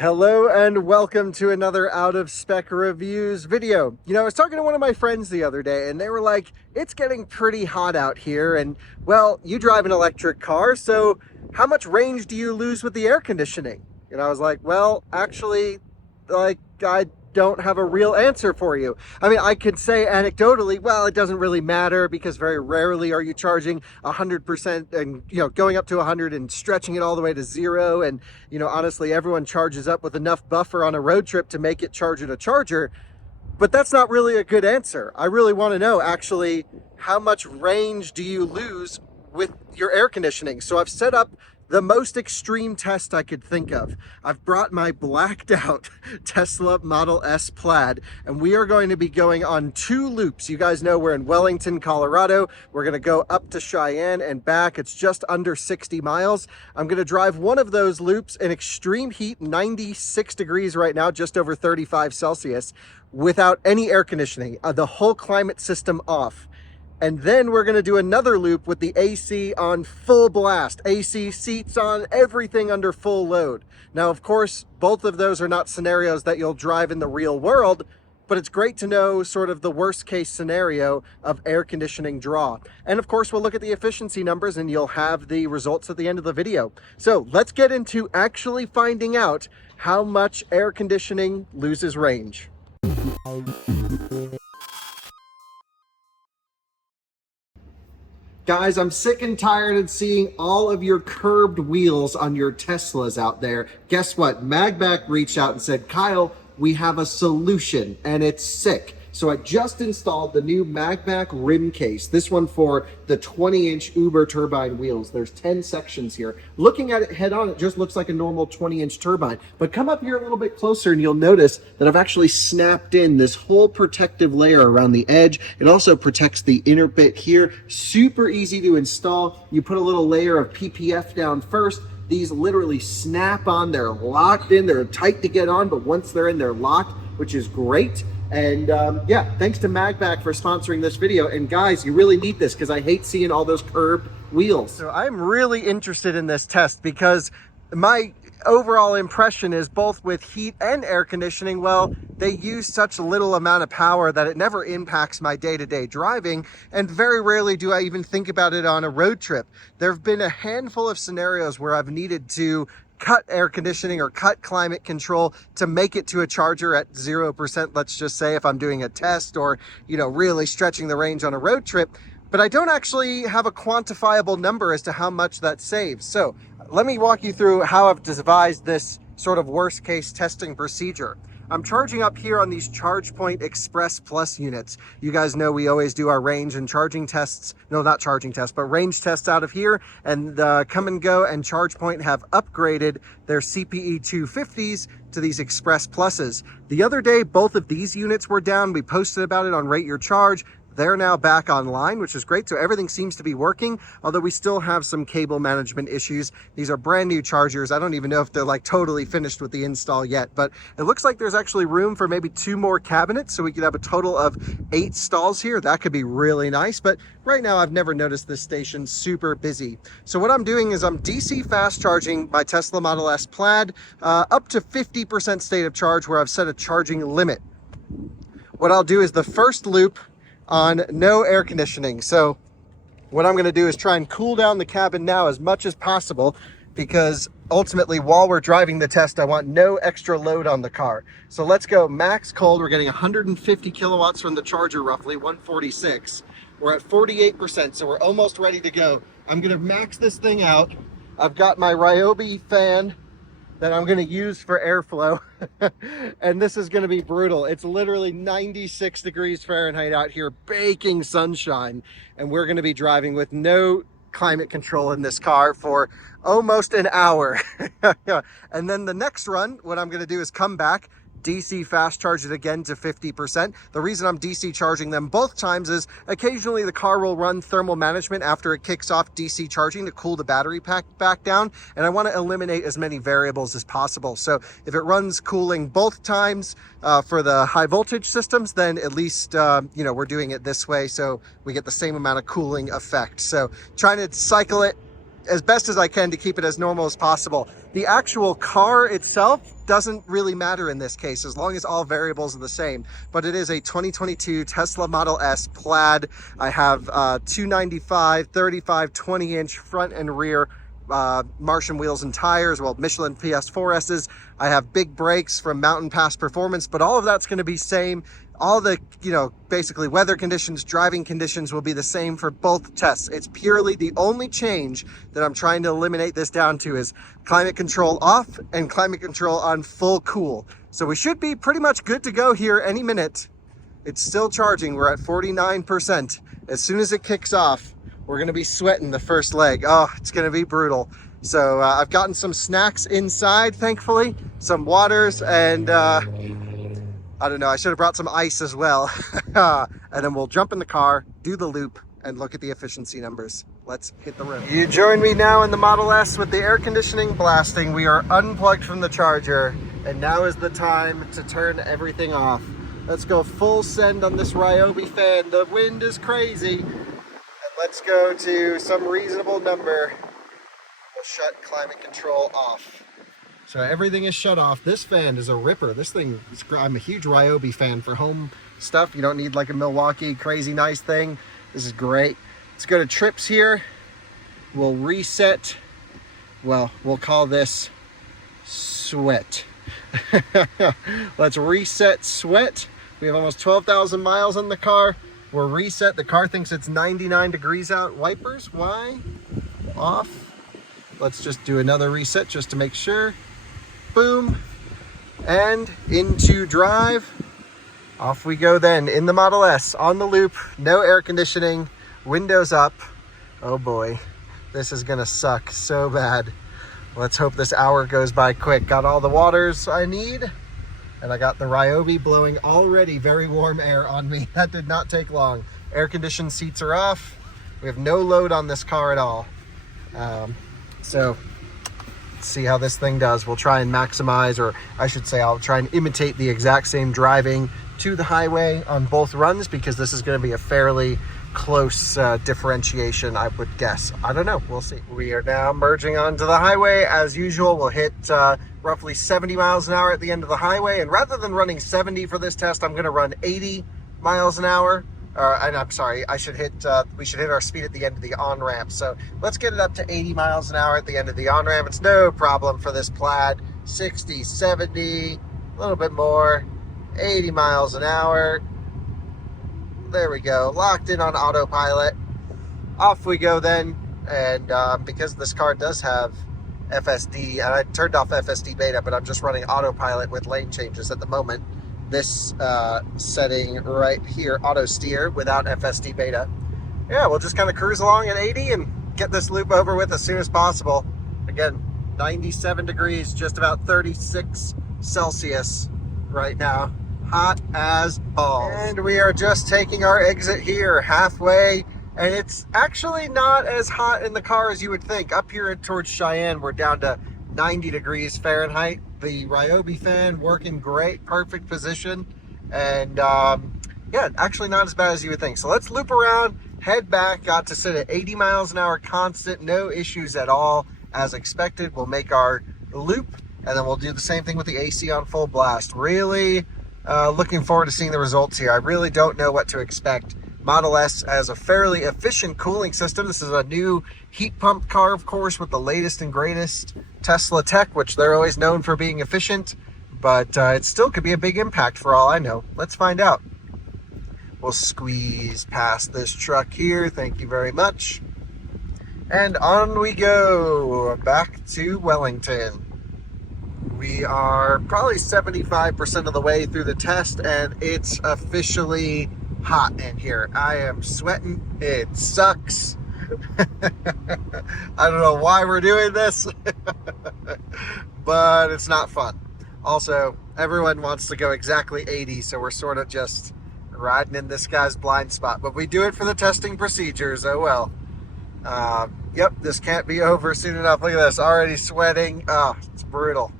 Hello and welcome to another Out of Spec Reviews video. I was talking to one of my friends the other day and they were like, it's getting pretty hot out here and, well, you drive an electric car, so how much range do you lose with the air conditioning? And I was like, well, actually, I don't have a real answer for you. I mean, I could say anecdotally, well, it doesn't really matter because very rarely are you charging 100% and, going up to 100 and stretching it all the way to zero. And, honestly, everyone charges up with enough buffer on a road trip to make it charge at a charger. But that's not really a good answer. I really want to know, actually, how much range do you lose with your air conditioning? So I've set up the most extreme test I could think of. I've brought my blacked out Tesla Model S Plaid, and we are going to be going on 2 loops. You guys know we're in Wellington, Colorado. We're gonna go up to Cheyenne and back. It's just under 60 miles. I'm gonna drive one of those loops in extreme heat, 96 degrees right now, just over 35 Celsius, without any air conditioning, the whole climate system off. And then we're gonna do another loop with the AC on full blast, AC seats on, everything under full load. Now, of course, both of those are not scenarios that you'll drive in the real world, but it's great to know sort of the worst case scenario of air conditioning draw. And of course, we'll look at the efficiency numbers and you'll have the results at the end of the video. So let's get into actually finding out how much air conditioning loses range. Guys, I'm sick and tired of seeing all of your curbed wheels on your Teslas out there. Guess what? Magback reached out and said, Kyle, we have a solution and it's sick. So I just installed the new Magback rim case, this one for the 20-inch Uber turbine wheels. There's 10 sections here. Looking at it head on, it just looks like a normal 20-inch turbine. But come up here a little bit closer and you'll notice that I've actually snapped in this whole protective layer around the edge. It also protects the inner bit here. Super easy to install. You put a little layer of PPF down first. These literally snap on. They're locked in. They're tight to get on, but once they're in, they're locked, which is great. And yeah, thanks to Magback for sponsoring this video. And guys, you really need this because I hate seeing all those curved wheels. So I'm really interested in this test because my overall impression is both with heat and air conditioning, well, they use such little amount of power that it never impacts my day-to-day driving, and very rarely do I even think about it on a road trip. There have been a handful of scenarios where I've needed to cut air conditioning or cut climate control to make it to a charger at 0%, let's just say, if I'm doing a test or, really stretching the range on a road trip. But I don't actually have a quantifiable number as to how much that saves. So let me walk you through how I've devised this sort of worst case testing procedure. I'm charging up here on these ChargePoint Express Plus units. You guys know we always do our range and charging tests. No, not charging tests, but range tests out of here. And Come & Go and ChargePoint have upgraded their CPE 250s to these Express Pluses. The other day, both of these units were down. We posted about it on Rate Your Charge. They're now back online, which is great. So everything seems to be working, although we still have some cable management issues. These are brand new chargers. I don't even know if they're totally finished with the install yet, but it looks like there's actually room for maybe 2 more cabinets. So we could have a total of 8 stalls here. That could be really nice. But right now I've never noticed this station super busy. So what I'm doing is I'm DC fast charging my Tesla Model S Plaid up to 50% state of charge, where I've set a charging limit. What I'll do is the first loop on no air conditioning. So what I'm going to do is try and cool down the cabin now as much as possible, because ultimately while we're driving the test, I want no extra load on the car. So let's go max cold. We're getting 150 kilowatts from the charger, roughly 146. We're at 48%, so we're almost ready to go. I'm going to max this thing out. I've got my Ryobi fan that I'm going to use for airflow. And this is going to be brutal. It's literally 96 degrees Fahrenheit out here, baking sunshine. And we're going to be driving with no climate control in this car for almost an hour. And then the next run, what I'm going to do is come back, DC fast charge it again to 50%. The reason I'm DC charging them both times is occasionally the car will run thermal management after it kicks off DC charging to cool the battery pack back down, and I want to eliminate as many variables as possible. So if it runs cooling both times for the high voltage systems, then at least we're doing it this way so we get the same amount of cooling effect. So trying to cycle it as best as I can to keep it as normal as possible. The actual car itself doesn't really matter in this case, as long as all variables are the same. But it is a 2022 Tesla Model S Plaid. I have 295, 35, 20-inch front and rear Martian wheels and tires, well, Michelin PS4Ss. I have big brakes from Mountain Pass Performance, but all of that's going to be same. All the, basically weather conditions, driving conditions will be the same for both tests. It's purely the only change that I'm trying to eliminate this down to is climate control off and climate control on full cool. So we should be pretty much good to go here any minute. It's still charging. We're at 49%. As soon as it kicks off, we're going to be sweating the first leg. Oh, it's going to be brutal. So I've gotten some snacks inside, thankfully, some waters, and I don't know, I should have brought some ice as well. And then we'll jump in the car, do the loop, and look at the efficiency numbers. Let's hit the road. You join me now in the Model S with the air conditioning blasting. We are unplugged from the charger, and now is the time to turn everything off. Let's go full send on this Ryobi fan. The wind is crazy. And let's go to some reasonable number. We'll shut climate control off. So everything is shut off. This fan is a ripper. This thing, I'm a huge Ryobi fan for home stuff. You don't need like a Milwaukee crazy nice thing. This is great. Let's go to trips here. We'll reset. Well, we'll call this sweat. Let's reset sweat. We have almost 12,000 miles on the car. We're reset. The car thinks it's 99 degrees out. Wipers, why? Off. Let's just do another reset just to make sure. Boom, and into drive. Off we go then in the Model S on the loop, no air conditioning, windows up. Oh boy, this is gonna suck so bad. Let's hope this hour goes by quick. Got all the waters I need, and I got the Ryobi blowing already very warm air on me. That did not take long. Air conditioned seats are off. We have no load on this car at all. So see how this thing does. We'll try and maximize, or I should say I'll try and imitate the exact same driving to the highway on both runs, because this is going to be a fairly close differentiation, I would guess. I don't know, we'll see. We are now merging onto the highway as usual. We'll hit roughly 70 miles an hour at the end of the highway, and rather than running 70 for this test, I'm going to run 80 miles an hour. And I'm sorry, we should hit our speed at the end of the on-ramp. So let's get it up to 80 miles an hour at the end of the on-ramp. It's no problem for this Plaid. 60, 70, a little bit more, 80 miles an hour. There we go, locked in on autopilot. Off we go then. And because this car does have FSD, and I turned off FSD beta, but I'm just running autopilot with lane changes at the moment. This setting right here, auto steer without FSD beta. Yeah, we'll just kind of cruise along at 80 and get this loop over with as soon as possible. Again, 97 degrees, just about 36 Celsius right now. Hot as balls. And we are just taking our exit here, halfway. And it's actually not as hot in the car as you would think. Up here towards Cheyenne, we're down to 90 degrees Fahrenheit. The Ryobi fan working great, perfect position, and yeah, actually not as bad as you would think. So let's loop around, head back. Got to sit at 80 miles an hour constant, no issues at all as expected. We'll make our loop, and then we'll do the same thing with the AC on full blast. Really looking forward to seeing the results here. I really don't know what to expect. Model S has a fairly efficient cooling system. This is a new heat pump car, of course, with the latest and greatest Tesla tech, which they're always known for being efficient, but it still could be a big impact for all I know. Let's find out. We'll squeeze past this truck here. Thank you very much. And on we go, back to Wellington. We are probably 75% of the way through the test, and it's officially hot in here. I am sweating. It sucks. I don't know why we're doing this, but it's not fun. Also, everyone wants to go exactly 80, so we're sort of just riding in this guy's blind spot, but we do it for the testing procedures. Oh well. Yep, this can't be over soon enough. Look at this, already sweating. Oh, it's brutal.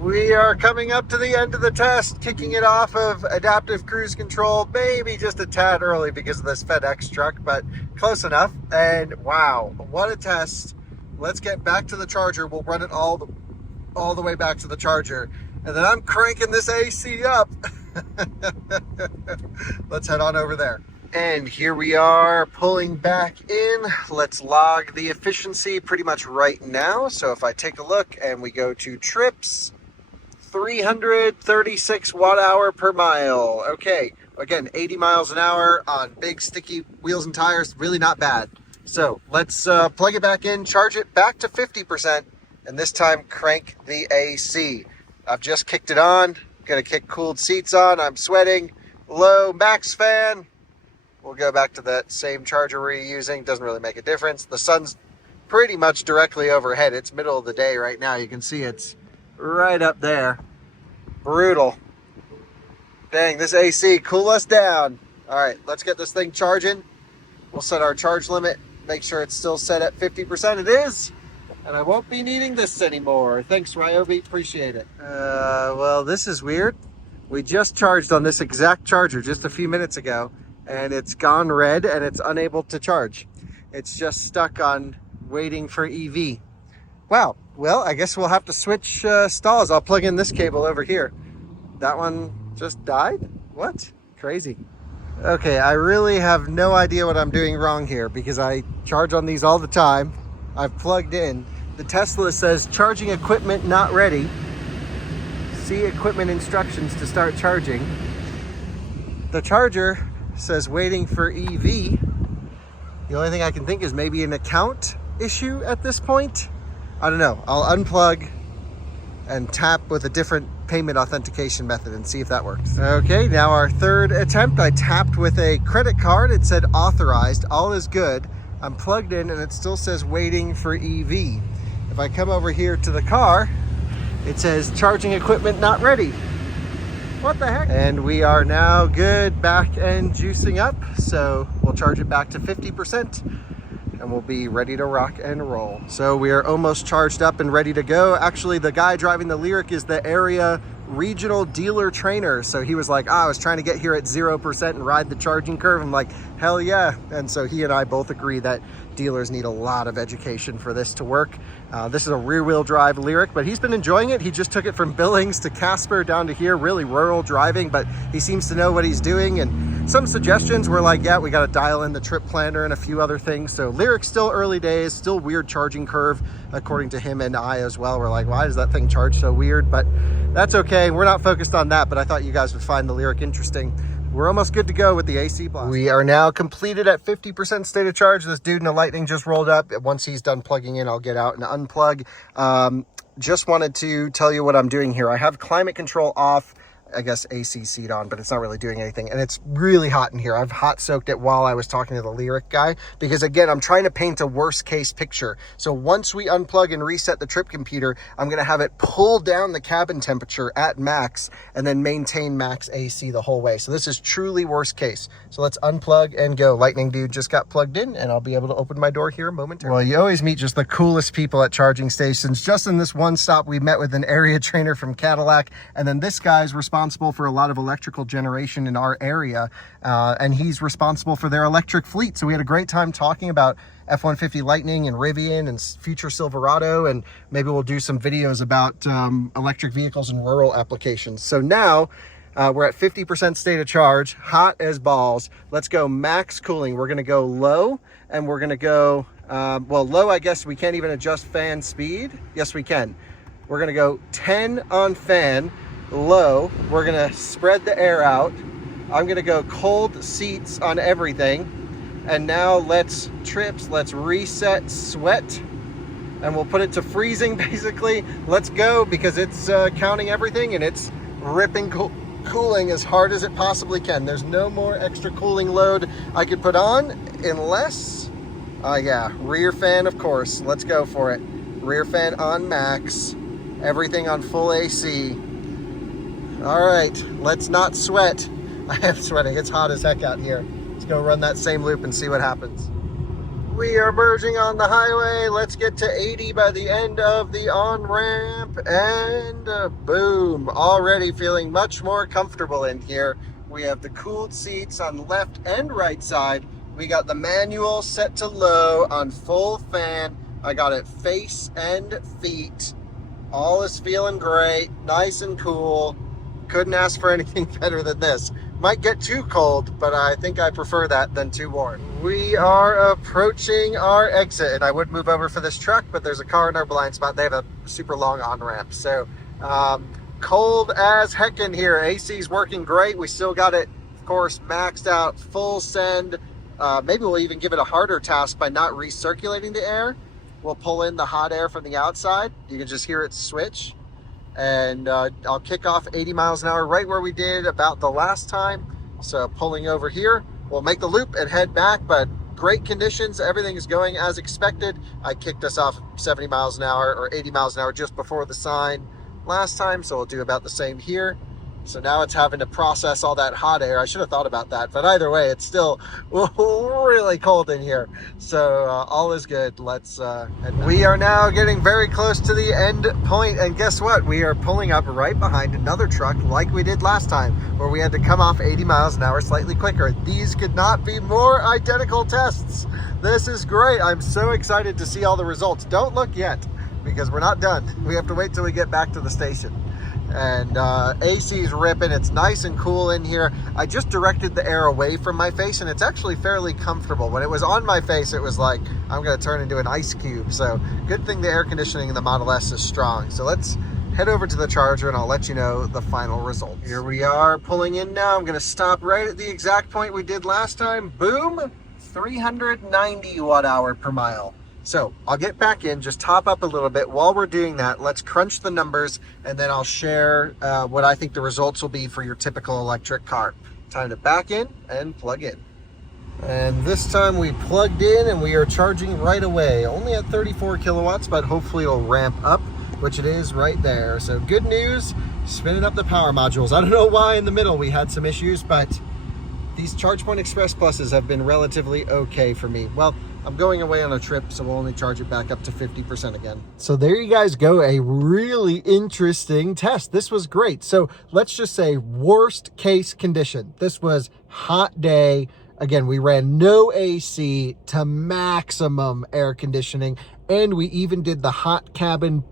We are coming up to the end of the test, kicking it off of adaptive cruise control, maybe just a tad early because of this FedEx truck, but close enough. And wow, what a test. let's get back to the charger. We'll run it all the way back to the charger. And then I'm cranking this AC up. Let's head on over there. And here we are pulling back in. Let's log the efficiency pretty much right now. So if I take a look and we go to trips, 336 watt hour per mile. Okay, again, 80 miles an hour on big sticky wheels and tires, really not bad. So let's plug it back in, charge it back to 50%, and this time crank the AC. I've just kicked it on, gonna kick cooled seats on, I'm sweating, low max fan. We'll go back to that same charger we're using, doesn't really make a difference. The sun's pretty much directly overhead. It's middle of the day right now. You can see it's right up there. Brutal. Dang, this AC, cool us down. All right, let's get this thing charging. We'll set our charge limit, make sure it's still set at 50%. It is. And I won't be needing this anymore. Thanks, Ryobi. Appreciate it. Well, this is weird. We just charged on this exact charger just a few minutes ago, and it's gone red and it's unable to charge. It's just stuck on waiting for EV. Wow. Well, I guess we'll have to switch stalls. I'll plug in this cable over here. That one just died? What? Crazy. Okay, I really have no idea what I'm doing wrong here because I charge on these all the time. I've plugged in. The Tesla says charging equipment not ready. See equipment instructions to start charging. The charger says waiting for EV. The only thing I can think is maybe an account issue at this point. I don't know. I'll unplug and tap with a different payment authentication method and see if that works. Okay, now our third attempt. I tapped with a credit card. It said authorized. All is good. I'm plugged in and it still says waiting for EV. If I come over here to the car, it says charging equipment not ready. What the heck? And we are now good back and juicing up. So we'll charge it back to 50% and we'll be ready to rock and roll. So we are almost charged up and ready to go. Actually, the guy driving the Lyriq is the area regional dealer trainer. So he was like, I was trying to get here at 0% and ride the charging curve. I'm like, hell yeah. And so he and I both agree that dealers need a lot of education for this to work. This is a rear wheel drive Lyriq, but he's been enjoying it. He just took it from Billings to Casper down to here, really rural driving, but he seems to know what he's doing. And some suggestions were like, yeah, we got to dial in the trip planner and a few other things. So Lyriq still early days, still weird charging curve, according to him and I as well. We're like, why does that thing charge so weird? But that's okay. We're not focused on that, but I thought you guys would find the Lyriq interesting. We're almost good to go with the AC block. We are now completed at 50% state of charge. This dude in the Lightning just rolled up. Once he's done plugging in, I'll get out and unplug. Just wanted to tell you what I'm doing here. I have climate control off, I guess AC seat on, but it's not really doing anything. And it's really hot in here. I've hot soaked it while I was talking to the Lyriq guy, because again, I'm trying to paint a worst case picture. So once we unplug and reset the trip computer, I'm going to have it pull down the cabin temperature at max and then maintain max AC the whole way. So this is truly worst case. So let's unplug and go. Lightning dude just got plugged in and I'll be able to open my door here momentarily. Well, you always meet just the coolest people at charging stations. Just in this one stop, we met with an area trainer from Cadillac, and then this guy's responsible for a lot of electrical generation in our area, and he's responsible for their electric fleet. So we had a great time talking about F-150 Lightning and Rivian and future Silverado, and maybe we'll do some videos about electric vehicles in rural applications. So now we're at 50% state of charge, hot as balls. Let's go max cooling. We're gonna go low, and we're gonna go, well, low, I guess we can't even adjust fan speed. Yes, we can. We're gonna go 10 on fan. Low, we're gonna spread the air out. I'm gonna go cold seats on everything. And now let's reset sweat, and we'll put it to freezing basically. Let's go, because it's counting everything and it's ripping cooling as hard as it possibly can. There's no more extra cooling load I could put on unless, yeah, rear fan, of course. Let's go for it. Rear fan on max, everything on full AC. All right, let's not sweat. I am sweating. It's hot as heck out here. Let's go run that same loop and see what happens. We are merging on the highway. Let's get to 80 by the end of the on-ramp, and boom, already feeling much more comfortable in here. We have the cooled seats on left and right side. We got the manual set to low on full fan. I got it face and feet. All is feeling great, nice and cool. Couldn't ask for anything better than this. Might get too cold, but I think I prefer that than too warm. We are approaching our exit, and I would move over for this truck, but there's a car in our blind spot. They have a super long on-ramp. So cold as heck in here. AC's working great. We still got it, of course, maxed out, full send. Maybe we'll even give it a harder task by not recirculating the air. We'll pull in the hot air from the outside. You can just hear it switch. And I'll kick off 80 miles an hour right where we did about the last time. So pulling over here, we'll make the loop and head back, but great conditions. Everything is going as expected. I kicked us off 70 miles an hour or 80 miles an hour just before the sign last time. So we'll do about the same here. So now it's having to process all that hot air. I should have thought about that, but either way, it's still really cold in here. So all is good. Let's head back. We are now getting very close to the end point, and guess what? We are pulling up right behind another truck like we did last time, where we had to come off 80 miles an hour slightly quicker. These could not be more identical tests. This is great. I'm so excited to see all the results. Don't look yet, because we're not done. We have to wait till we get back to the station. And AC's ripping. It's nice and cool in here. I just directed the air away from my face, and it's actually fairly comfortable. When it was on my face, it was like I'm going to turn into an ice cube. So good thing the air conditioning in the Model S is strong. So let's head over to the charger, and I'll let you know the final results. Here we are pulling in now. I'm going to stop right at the exact point we did last time. Boom, 390 watt-hour per mile. So I'll get back in, just top up a little bit. While we're doing that, let's crunch the numbers, and then I'll share what I think the results will be for your typical electric car. Time to back in and plug in. And this time we plugged in and we are charging right away. Only at 34 kilowatts, but hopefully it'll ramp up, which it is right there. So good news, spinning up the power modules. I don't know why in the middle we had some issues, but these ChargePoint Express Pluses have been relatively okay for me. Well, I'm going away on a trip, so we'll only charge it back up to 50% again. So there you guys go, a really interesting test. This was great. So let's just say worst case condition. This was hot day. Again, we ran no AC to maximum air conditioning, and we even did the hot cabin,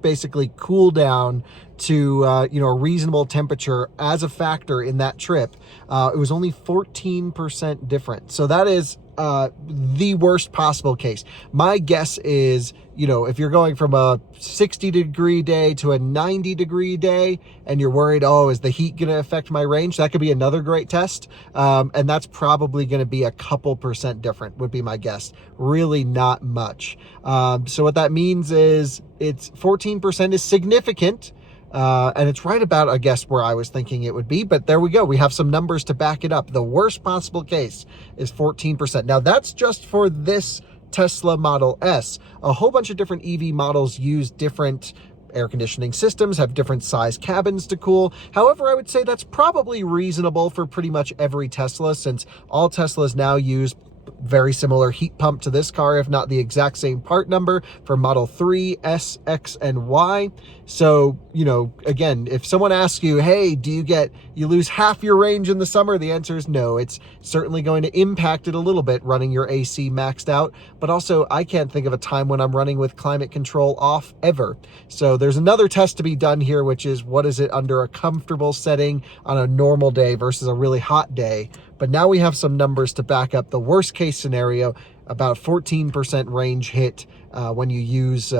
basically cool down to a reasonable temperature as a factor in that trip. It was only 14% different. So that is the worst possible case. My guess is, if you're going from a 60-degree day to a 90-degree day and you're worried, oh, is the heat going to affect my range? That could be another great test. And that's probably going to be a couple percent different, would be my guess. Really not much. So what that means is it's 14% is significant. And it's right about, I guess, where I was thinking it would be. But there we go. We have some numbers to back it up. The worst possible case is 14%. Now, that's just for this Tesla Model S. A whole bunch of different EV models use different air conditioning systems, have different size cabins to cool. However, I would say that's probably reasonable for pretty much every Tesla, since all Teslas now use very similar heat pump to this car, if not the exact same part number for Model 3, S, X, and Y. So, again, if someone asks you, hey, do you lose half your range in the summer? The answer is no. It's certainly going to impact it a little bit running your AC maxed out, but also I can't think of a time when I'm running with climate control off ever. So there's another test to be done here, which is what is it under a comfortable setting on a normal day versus a really hot day. But now we have some numbers to back up the worst case scenario, about 14% range hit when you use,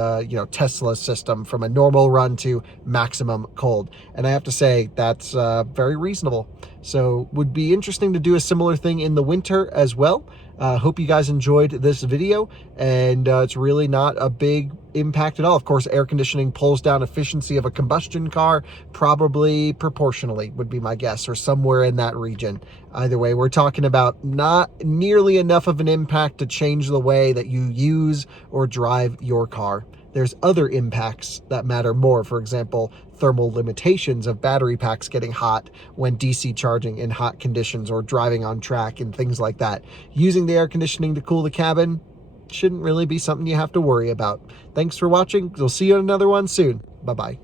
Tesla's system from a normal run to maximum cold. And I have to say that's very reasonable. So would be interesting to do a similar thing in the winter as well. Hope you guys enjoyed this video, and it's really not a big impact at all. Of course, air conditioning pulls down efficiency of a combustion car, probably proportionally would be my guess, or somewhere in that region. Either way, we're talking about not nearly enough of an impact to change the way that you use or drive your car. There's other impacts that matter more. For example, thermal limitations of battery packs getting hot when DC charging in hot conditions or driving on track and things like that. Using the air conditioning to cool the cabin shouldn't really be something you have to worry about. Thanks for watching. We'll see you in another one soon. Bye-bye.